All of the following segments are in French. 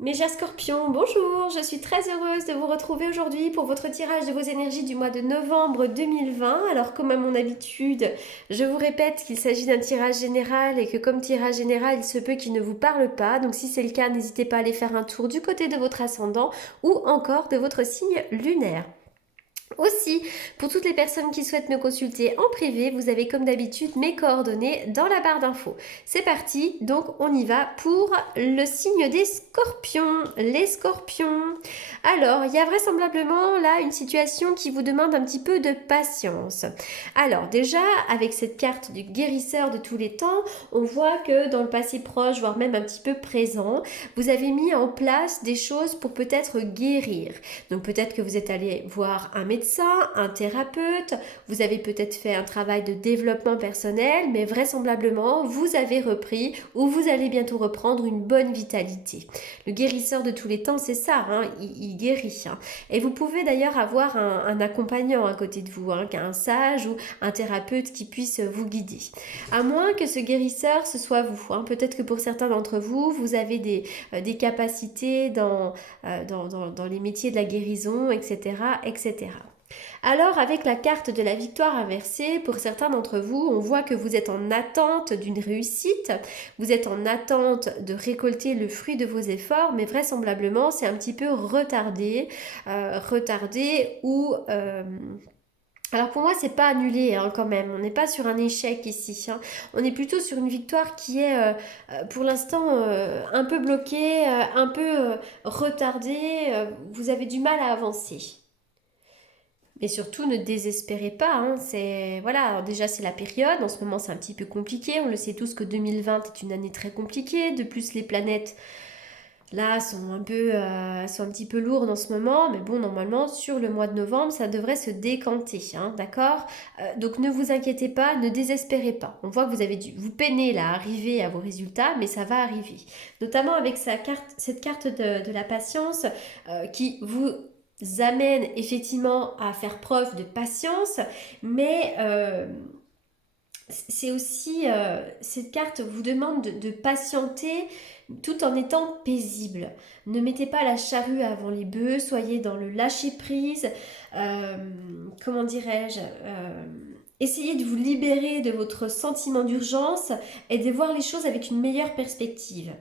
Mes chers scorpions, bonjour, je suis très heureuse de vous retrouver aujourd'hui pour votre tirage de vos énergies du mois de novembre 2020. Alors comme à mon habitude, je vous répète qu'il s'agit d'un tirage général et que comme tirage général, il se peut qu'il ne vous parle pas. Donc si c'est le cas, n'hésitez pas à aller faire un tour du côté de votre ascendant ou encore de votre signe lunaire. Aussi, pour toutes les personnes qui souhaitent me consulter en privé, vous avez comme d'habitude mes coordonnées dans la barre d'infos. C'est parti, donc on y va pour le signe des scorpions. Les scorpions. Alors, il y a vraisemblablement là une situation qui vous demande un petit peu de patience. Alors déjà, avec cette carte du guérisseur de tous les temps, on voit que dans le passé proche, voire même un petit peu présent, vous avez mis en place des choses pour peut-être guérir. Donc peut-être que vous êtes allé voir un médecin, un thérapeute, vous avez peut-être fait un travail de développement personnel, mais vraisemblablement, vous avez repris ou vous allez bientôt reprendre une bonne vitalité. Le guérisseur de tous les temps, c'est ça, il guérit. Et vous pouvez d'ailleurs avoir un accompagnant à côté de vous, un sage ou un thérapeute qui puisse vous guider. À moins que ce guérisseur, ce soit vous. Peut-être que pour certains d'entre vous, vous avez des capacités dans les métiers de la guérison, etc., etc. Alors, avec la carte de la victoire inversée, pour certains d'entre vous, on voit que vous êtes en attente d'une réussite, vous êtes en attente de récolter le fruit de vos efforts, mais vraisemblablement, c'est un petit peu retardé ou... alors pour moi, c'est pas annulé quand même. On n'est pas sur un échec ici. On est plutôt sur une victoire qui est pour l'instant un peu bloquée, un peu retardée. Vous avez du mal à avancer. Mais surtout, ne désespérez pas. Voilà, alors déjà c'est la période. En ce moment, c'est un petit peu compliqué. On le sait tous que 2020 est une année très compliquée. De plus, les planètes là sont un petit peu lourdes en ce moment. Mais bon, normalement, sur le mois de novembre, ça devrait se décanter, d'accord. Donc ne vous inquiétez pas, ne désespérez pas. On voit que vous avez dû vous peiner là, à arriver à vos résultats, mais ça va arriver. Notamment avec cette carte de la patience qui vous amène effectivement à faire preuve de patience, mais c'est aussi, cette carte vous demande de patienter tout en étant paisible. Ne mettez pas la charrue avant les bœufs, soyez dans le lâcher-prise, comment dirais-je, essayez de vous libérer de votre sentiment d'urgence et de voir les choses avec une meilleure perspective.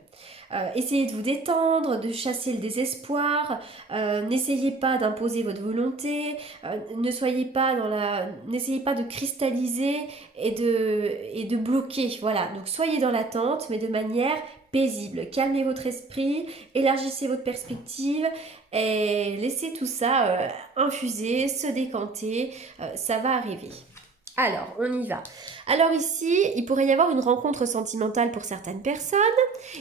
Essayez de vous détendre, de chasser le désespoir, n'essayez pas d'imposer votre volonté, n'essayez pas de cristalliser et de bloquer. Voilà, donc soyez dans l'attente, mais de manière paisible. Calmez votre esprit, élargissez votre perspective et laissez tout ça infuser, se décanter. Ça va arriver. Alors, on y va. Alors ici, il pourrait y avoir une rencontre sentimentale pour certaines personnes.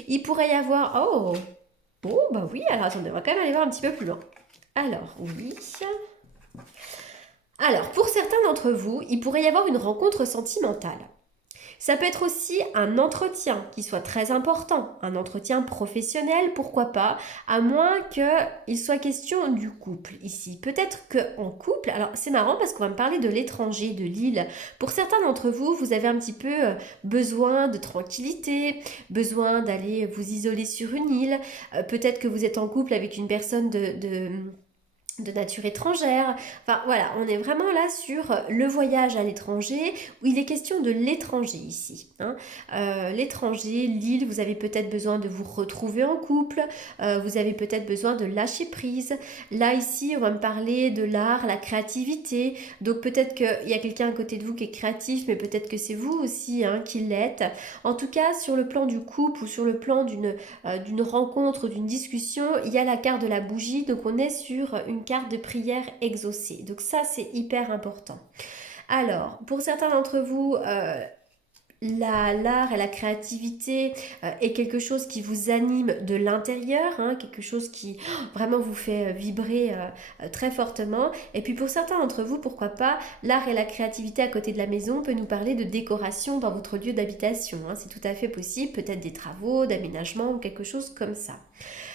Il pourrait y avoir... Oh, bah oui, alors attendez, on va quand même aller voir un petit peu plus loin. Alors, oui. Alors, pour certains d'entre vous, il pourrait y avoir une rencontre sentimentale. Ça peut être aussi un entretien qui soit très important, un entretien professionnel, pourquoi pas, à moins qu'il soit question du couple ici. Peut-être qu'en couple, alors c'est marrant parce qu'on va me parler de l'étranger, de l'île. Pour certains d'entre vous, vous avez un petit peu besoin de tranquillité, besoin d'aller vous isoler sur une île. Peut-être que vous êtes en couple avec une personne de nature étrangère. Enfin voilà, on est vraiment là sur le voyage à l'étranger, où il est question de l'étranger ici. L'étranger, l'île, vous avez peut-être besoin de vous retrouver en couple, vous avez peut-être besoin de lâcher prise. Là ici, on va me parler de l'art, la créativité, donc peut-être qu'il y a quelqu'un à côté de vous qui est créatif, mais peut-être que c'est vous aussi qui l'êtes. En tout cas, sur le plan du couple ou sur le plan d'une rencontre, d'une discussion, il y a la carte de la bougie, donc on est sur une carte de prière exaucée. Donc ça, c'est hyper important. Alors, pour certains d'entre vous, l'art et la créativité est quelque chose qui vous anime de l'intérieur, quelque chose qui vraiment vous fait vibrer très fortement. Et puis pour certains d'entre vous, pourquoi pas, l'art et la créativité à côté de la maison peut nous parler de décoration dans votre lieu d'habitation. C'est tout à fait possible, peut-être des travaux, d'aménagement ou quelque chose comme ça.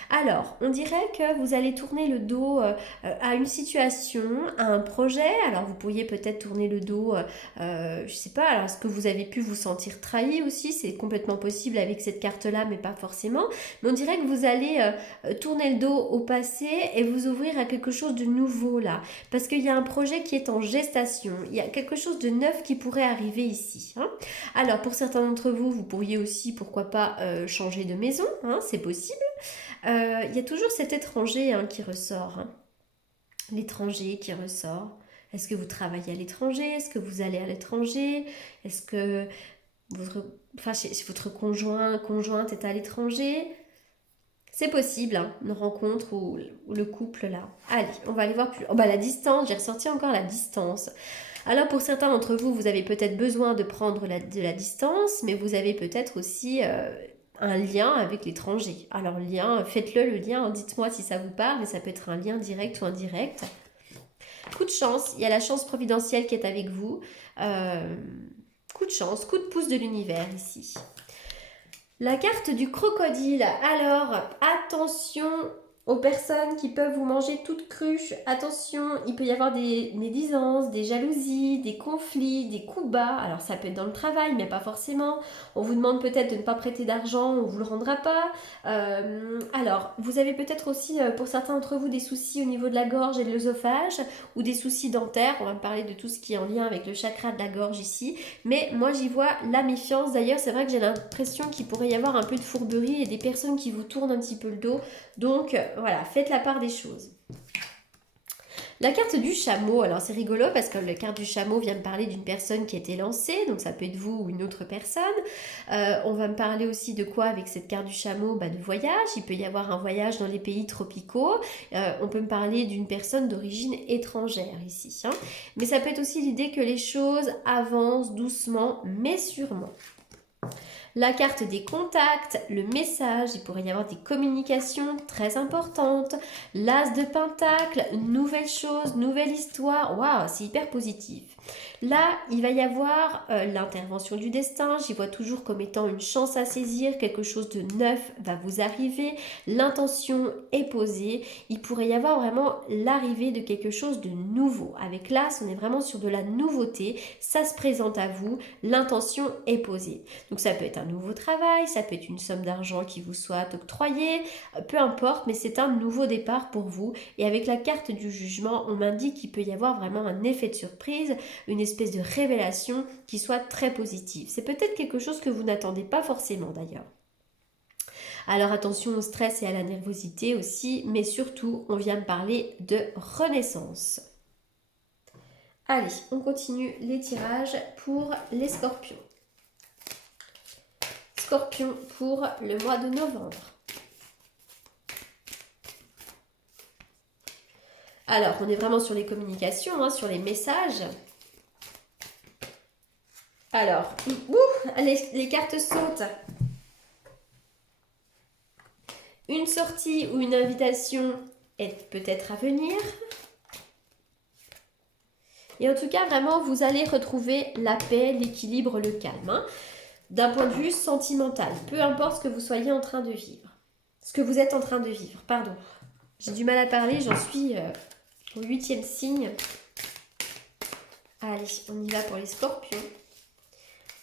Alors, on dirait que vous allez tourner le dos à une situation, à un projet. Alors, vous pourriez peut-être tourner le dos, je sais pas, alors est-ce que vous avez pu vous sentir sentir trahi aussi, c'est complètement possible avec cette carte-là, mais pas forcément. Mais on dirait que vous allez tourner le dos au passé et vous ouvrir à quelque chose de nouveau là. Parce qu'il y a un projet qui est en gestation, il y a quelque chose de neuf qui pourrait arriver ici. Hein. Alors pour certains d'entre vous, vous pourriez aussi, pourquoi pas, changer de maison, hein, c'est possible. Il y a toujours cet étranger hein, qui ressort. Hein. L'étranger qui ressort. Est-ce que vous travaillez à l'étranger? Est-ce que vous allez à l'étranger? Est-ce que votre conjointe est à l'étranger? C'est possible, hein, une rencontre ou le couple là. Allez, on va aller voir plus. Oh bah la distance, j'ai ressorti encore la distance. Alors pour certains d'entre vous, vous avez peut-être besoin de prendre de la distance, mais vous avez peut-être aussi un lien avec l'étranger. Alors lien, faites-le le lien, dites-moi si ça vous parle, mais ça peut être un lien direct ou indirect. Coup de chance, il y a la chance providentielle qui est avec vous. Coup de chance, coup de pouce de l'univers ici. La carte du crocodile. Alors, attention aux personnes qui peuvent vous manger toute crue. Attention, il peut y avoir des médisances, des jalousies, des conflits, des coups bas. Alors, ça peut être dans le travail, mais pas forcément. On vous demande peut-être de ne pas prêter d'argent, on ne vous le rendra pas. Alors, vous avez peut-être aussi, pour certains d'entre vous, des soucis au niveau de la gorge et de l'œsophage, ou des soucis dentaires. On va me parler de tout ce qui est en lien avec le chakra de la gorge ici. Mais moi, j'y vois la méfiance. D'ailleurs, c'est vrai que j'ai l'impression qu'il pourrait y avoir un peu de fourberie et des personnes qui vous tournent un petit peu le dos. Donc, voilà, faites la part des choses. La carte du chameau, alors c'est rigolo parce que la carte du chameau vient me parler d'une personne qui a été lancée, donc ça peut être vous ou une autre personne. On va me parler aussi de quoi avec cette carte du chameau? De voyage, il peut y avoir un voyage dans les pays tropicaux. On peut me parler d'une personne d'origine étrangère ici. Hein. Mais ça peut être aussi l'idée que les choses avancent doucement mais sûrement. La carte des contacts, le message, il pourrait y avoir des communications très importantes. L'as de pentacle, nouvelle chose, nouvelle histoire. Waouh, c'est hyper positif. Là, il va y avoir l'intervention du destin. J'y vois toujours comme étant une chance à saisir. Quelque chose de neuf va vous arriver. L'intention est posée. Il pourrait y avoir vraiment l'arrivée de quelque chose de nouveau. Avec l'as, on est vraiment sur de la nouveauté. Ça se présente à vous. L'intention est posée. Donc ça peut être un nouveau travail, ça peut être une somme d'argent qui vous soit octroyée, peu importe, mais c'est un nouveau départ pour vous. Et avec la carte du jugement, on m'indique qu'il peut y avoir vraiment un effet de surprise, une espèce de révélation qui soit très positive. C'est peut-être quelque chose que vous n'attendez pas forcément d'ailleurs. Alors attention au stress et à la nervosité aussi, mais surtout, on vient me parler de renaissance. Allez, on continue les tirages pour les scorpions. Scorpion pour le mois de novembre. Alors, on est vraiment sur les communications, hein, sur les messages. Alors, les cartes sautent. Une sortie ou une invitation est peut-être à venir. Et en tout cas, vraiment, vous allez retrouver la paix, l'équilibre, le calme. Hein, d'un point de vue sentimental, peu importe ce que vous soyez en train de vivre. Ce que vous êtes en train de vivre, pardon. J'ai du mal à parler, j'en suis au 8e signe. Allez, on y va pour les scorpions.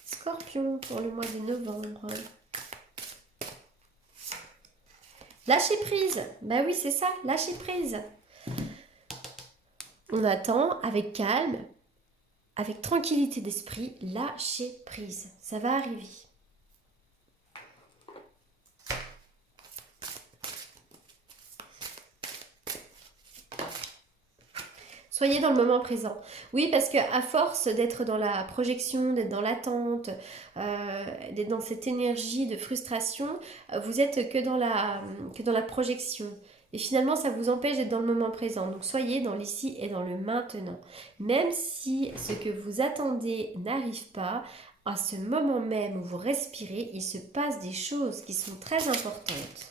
Scorpion pour le mois de novembre. Lâcher prise. Bah oui, c'est ça, lâcher prise. On attend avec calme, avec tranquillité d'esprit, lâcher prise. Ça va arriver. Soyez dans le moment présent. Oui, parce qu'à force d'être dans la projection, d'être dans l'attente, d'être dans cette énergie de frustration, vous êtes que dans la projection. Et finalement, ça vous empêche d'être dans le moment présent. Donc, soyez dans l'ici et dans le maintenant. Même si ce que vous attendez n'arrive pas, à ce moment même où vous respirez, il se passe des choses qui sont très importantes.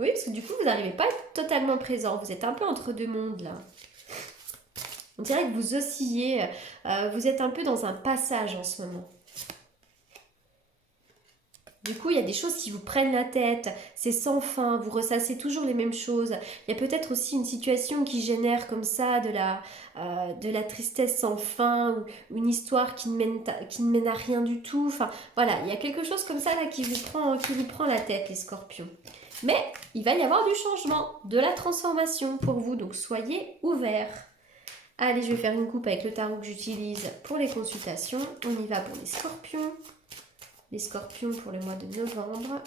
Oui, parce que du coup, vous n'arrivez pas à être totalement présent. Vous êtes un peu entre deux mondes, là. On dirait que vous oscillez. Vous êtes un peu dans un passage en ce moment. Du coup, il y a des choses qui vous prennent la tête, c'est sans fin, vous ressassez toujours les mêmes choses. Il y a peut-être aussi une situation qui génère comme ça de la tristesse sans fin, ou une histoire qui ne mène à rien du tout. Enfin, voilà, il y a quelque chose comme ça là qui vous prend la tête, les scorpions. Mais il va y avoir du changement, de la transformation pour vous, donc soyez ouverts. Allez, je vais faire une coupe avec le tarot que j'utilise pour les consultations. On y va pour les scorpions. Les scorpions pour le mois de novembre.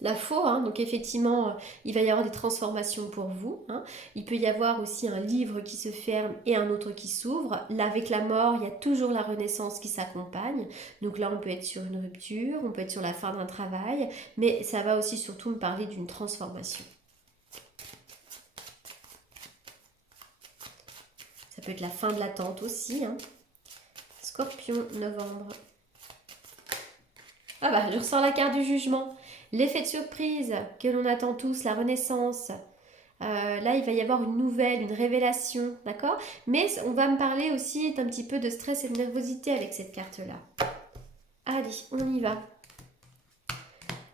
La faux, hein, donc effectivement, il va y avoir des transformations pour vous. Hein. Il peut y avoir aussi un livre qui se ferme et un autre qui s'ouvre. Là, avec la mort, il y a toujours la renaissance qui s'accompagne. Donc là, on peut être sur une rupture, on peut être sur la fin d'un travail, mais ça va aussi surtout me parler d'une transformation. Ça peut être la fin de l'attente aussi. Hein. Scorpion, novembre. Ah bah, je ressens la carte du jugement. L'effet de surprise que l'on attend tous, la renaissance. Là, il va y avoir une nouvelle, une révélation, d'accord? Mais on va me parler aussi d'un petit peu de stress et de nervosité avec cette carte-là. Allez, on y va.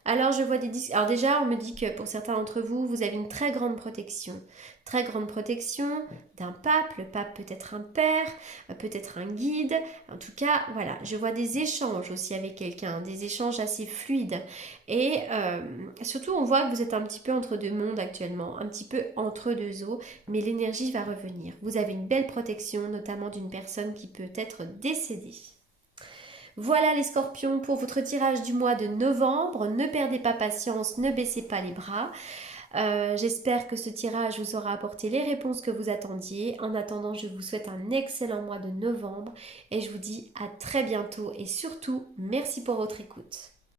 Alors, je vois des disques. Alors déjà, on me dit que pour certains d'entre vous, vous avez une très grande protection. Très grande protection d'un pape. Le pape peut être un père, peut-être un guide. En tout cas, voilà, je vois des échanges aussi avec quelqu'un, des échanges assez fluides. Et surtout, on voit que vous êtes un petit peu entre deux mondes actuellement, un petit peu entre deux eaux, mais l'énergie va revenir. Vous avez une belle protection, notamment d'une personne qui peut être décédée. Voilà les scorpions pour votre tirage du mois de novembre. Ne perdez pas patience, ne baissez pas les bras. J'espère que ce tirage vous aura apporté les réponses que vous attendiez. En attendant, je vous souhaite un excellent mois de novembre et je vous dis à très bientôt et surtout, merci pour votre écoute.